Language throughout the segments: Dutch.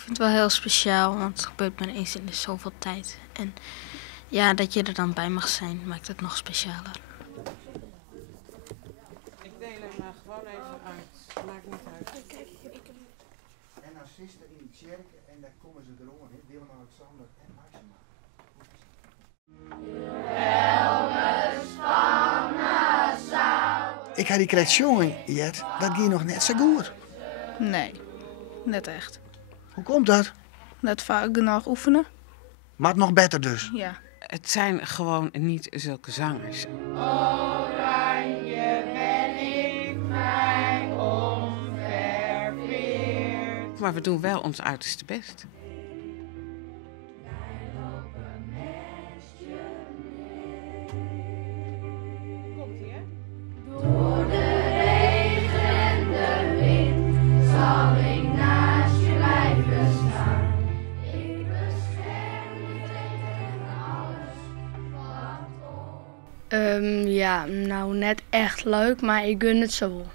vind het wel heel speciaal, want het gebeurt maar eens in de zoveel tijd. En ja, dat je er dan bij mag zijn, maakt het nog specialer. Ik deel hem gewoon even uit. Maakt niet uit. En dan zitten in de kerk en daar komen ze erom, Willem-Alexander en Maxima. Ik had die krijgt jongen, Jet, dat ging nog net zo goed. Nee, net echt. Hoe komt dat? Net vaak genoeg oefenen. Maar het nog beter dus. Ja. Het zijn gewoon niet zulke zangers. Maar we doen wel ons uiterste best. Komt-ie, hè? Door de regen en de wind zal ik naast je blijven staan. Ik bescherm je tegen alles wat Ja, nou net echt leuk, maar ik gun het zo wel.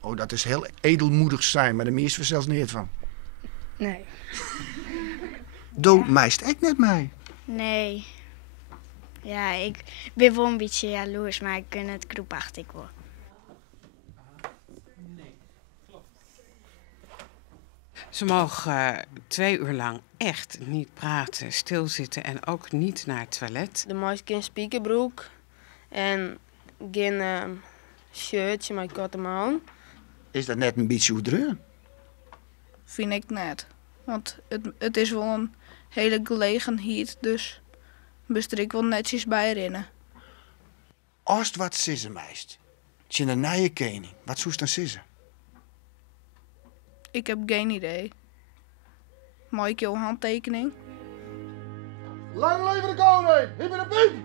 Oh, dat is heel edelmoedig zijn, maar de meeste zelfs niet van. Nee. Doe meist echt net mij. Nee. Ja, ik ben wel een beetje jaloers, maar ik gun het groepachtig wel. Ze mogen 2 uur lang echt niet praten, stilzitten en ook niet naar het toilet. De meisje geen spiekerbroek en geen shirtje met korte mouwen. Is dat net een beetje oedreun? Vind ik net. Want het is wel een hele gelegenheid, dus bestrik wel netjes bij rennen. Als het wat sissen meist. Tje een nieuwe koning. Wat zoest dan sissen? Ik heb geen idee. Maak je handtekening? Lang leven de koning! Ik ben een piep!